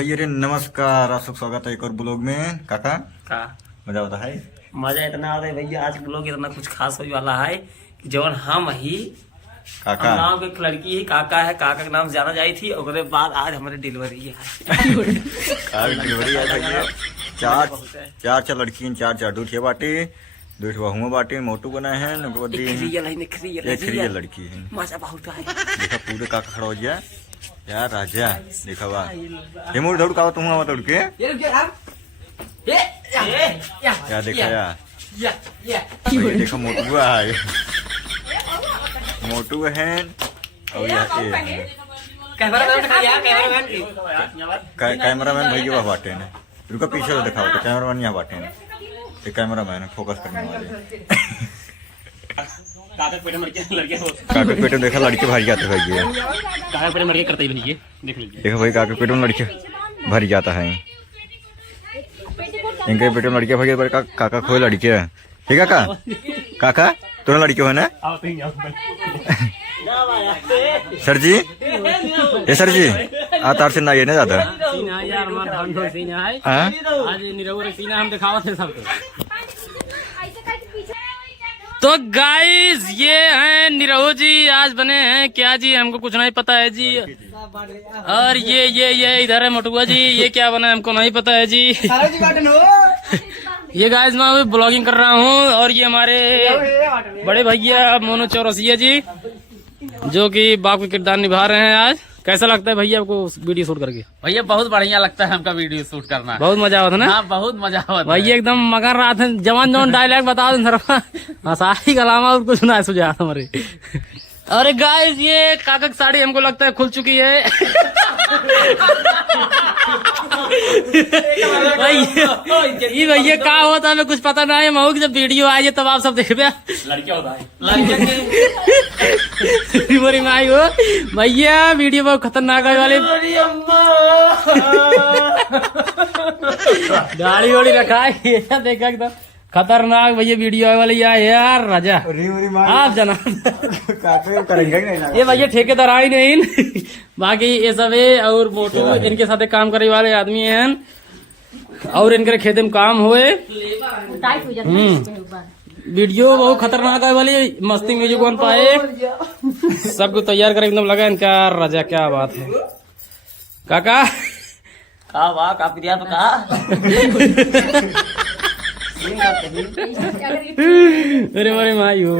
भैया रे नमस्कार, आप सब स्वागत है एक और ब्लॉग में। काका का मजा होता है। मजा इतना आता है भैया। आज लोग इतना कुछ खास होने वाला है कि जवन हम ही काका नाम के एक लड़की ही काका है, काका के नाम जाना जाई थी। उसके बाद आज हमारे डिलीवरी है। कार डिलीवरी है भैया। चार लड़की, चार दूठ बाटे, दूठ बहुआ बाटे, मोटू बना है निखरी लड़की है। मजा बहुत है। देखा पूरे काका खड़ा हो गया यार राजा। देखा बा ये मोड़ दौड़ का तुम आवा दौड़ के क्या देखा यार। देखा मोटू है, मोटू है और कैमरामैन भैया बाटे ने। रुका पीछे तो दिखाओ, तो कैमरामैन यहाँ बाटे ने। कैमरामैन फोकस करने वाले। काका पेट में देखा लड़के भारी जाते भैया। काका पेट में करते ही बनिए देख लीजिए। देखो भाई काका पेट में लड़के भरी जाता है। इनके पेट में लड़के भैया काका खोए लड़के है। ठीक है काका तुम लड़के हो ना सर जी। ये सर जी आ तार से ना ये नहीं जाता हम दिखावा थे सबको। तो गाइस ये हैं निरहु जी, आज बने हैं क्या जी हमको कुछ नहीं पता है जी। और ये इधर है मोटुआ जी, ये क्या बना है हमको नहीं पता है जी। ये गाइस मैं अभी ब्लॉगिंग कर रहा हूँ और ये हमारे बड़े भैया मोनू चौरसिया जी जो कि बाप के किरदार निभा रहे हैं। आज कैसा लगता है भैया आपको वीडियो शूट करके? भैया बहुत बढ़िया लगता है हमका वीडियो शूट करना। बहुत मजा आता था ना? हाँ बहुत मजा आता भैया एकदम मगर रहा था। जवान जवान डायलॉग बता दो सर, हंसाई के अलावा और कुछ ना सुझा हमारे। अरे गाइस ये काका की साड़ी हमको लगता है खुल चुकी है। ये भैया क्या होता है हमें कुछ पता नहीं है। महू की जब वीडियो आई है तब आप सब देख लड़कियां होता है में आई हो भैया। वीडियो बहुत खतरनाक है वाले। गाड़ी वाड़ी रखा है देखा एकदम खतरनाक भैया वीडियो आने वाली यार राजा। आप जना ये भैया ठेकेदार आई नहीं। बाकी ये सब है और मोटू इनके साथ काम करने वाले आदमी हैं और इनके खेते में काम हुए। वीडियो बहुत खतरनाक है वाली, मस्ती म्यूजिक बन पाए सबको तैयार कर एकदम लगा इनका राजा। क्या बात है काका वाह का प्रिया तो कहा। अरे मेरे माई हो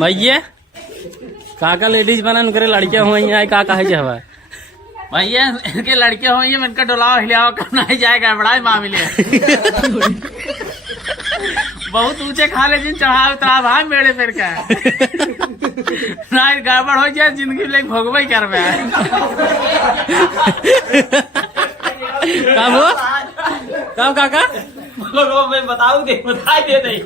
भैया काका लेडीज बना करे लड़कियां हुई हैं। काका है क्या हवा भैया इनके लड़के हुई है, इनका डोलाव हिलाव करना ही जाएगा। बड़ा ही मामले बहुत ऊंचे खाले जिन चढ़ाव उतराव भाई मेरे फिर क्या ना गड़बड़ हो जाए जिंदगी लेके भोगबई करवे। काम हो काम काका मैं बताऊ दे बताई दे नहीं।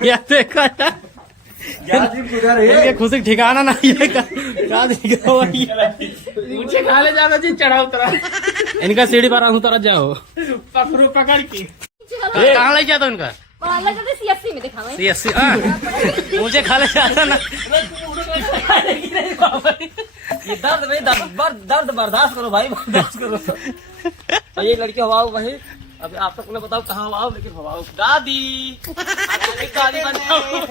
क्या देखा इनके खुशी ठिकाना नहीं है। ऊंचे खाले ज्यादा जिन चढ़ाव उतरा इनका सीढ़ी पर उतर जाओ पकड़ के कहाँ ले जाता उनका CFC में दिखाओ। CFC मुझे खा ले जाता ना। ये दर्द बर्दाश्त करो भाई, बर्दाश्त करो। ये लड़की हवाओ भाई। अभी आप तक बताओ कहाँ हवाओ, लेकिन हवाओ दादी दादी बन जाओ।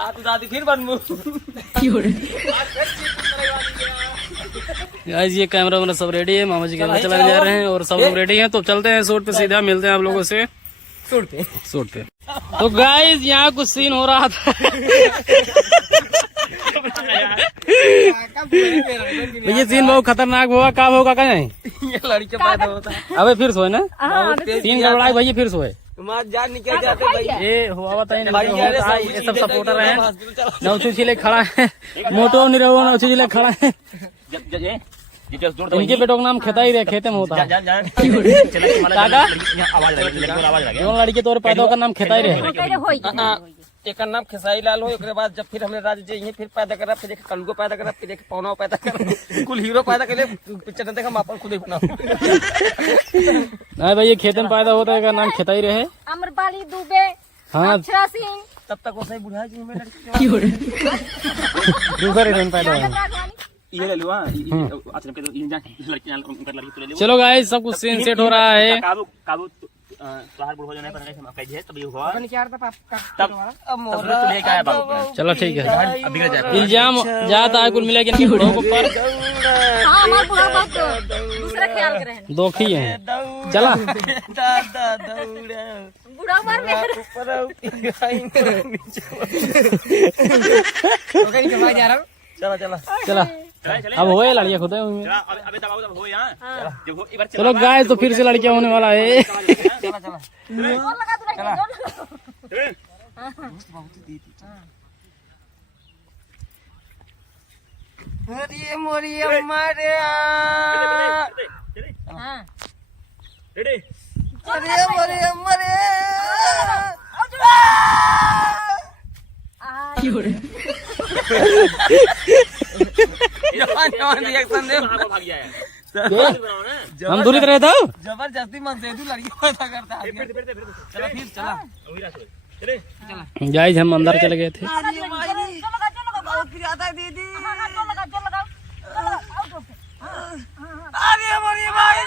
आप दादी फिर बनू। गाइस ये कैमरा वाला सब रेडी है, मामा जी कैमरा चलाने जा रहे हैं और सब लोग रेडी हैं। तो चलते हैं शूट पे, सीधा मिलते हैं आप लोगों से शूट पे। तो गाइस यहाँ कुछ सीन हो रहा था। ये सीन बहुत खतरनाक हुआ। कब होगा क्या नहीं ये लड़के पैदा होता है। अबे फिर सोए ना सीन गड़बड़ाई भैया फिर सोए जान निकल जाते भाई। ये हुआ बताइए ये सब सपोर्टर है। नौचू चिले खड़ा है, मोटो निरहु नौचू चिले खड़ा है। इनके बेटों का नाम खेता ही रहे, खेते में होता है। लड़के तोरे पैदा का नाम खेता ही रहे। एक नाम खेसारी लाल हो। एक बाद जब फिर हमने राज जी फिर पैदा करा, फिर एक कलगो पैदा करा, फिर एक पौना पैदा करा, कुल हीरो पैदा करे। पिक्चर देखा हम खुद ही बनाओ। नहीं भाई ये खेत में पैदा होता है, नाम खेता ही रहे। अमरपाली दुबे, हाँ अक्षरा सिंह, तब तक वो सही बुढ़ा जी में लड़की दूसरा हीरोइन पैदा हुआ। ये ले लो हां अच्छा के ले जा लड़की उनका लड़की तो ले लो। चलो गाइस सब कुछ सीन सेट हो रहा है। काबू काबू बाहर बुढ़ हो जाने पर हम कह दिए तब ये हुआ तब मोरा तो लेके आया बाबू। चलो ठीक है। अब बिगड़ जाएगा इल्जाम ज्यादा है कुल मिला के नहीं बुढ़ों को पर हाँ हमारा बुढ़ा बहुत दूसरा ख्याल करे हैं। दोखी है। चला दादा दौड़ा बुढ़ा मार में ऊपर ओके के भाई जा रहा हूं। चला चला चला अब होए लड़कियां खुद है उनमें। अबे दबाओ जब हो यहां जब हो एक बार चलो गाइस तो फिर से लड़कियां होने वाला है। चला चला जोर लगा तू जोर लगा। अरे मोरी हमारे हाँ रेडी अरे मोरी हमारे जवान रिएक्शन दे भाग गया है। हम दूरी तरह था। जबरदस्ती मन से तू लड़की पता करता है। चला फिर चला गाइस हम अंदर चले गए थे। बहुत प्यादा है दीदी। जोर लगा अरे मोरी भाई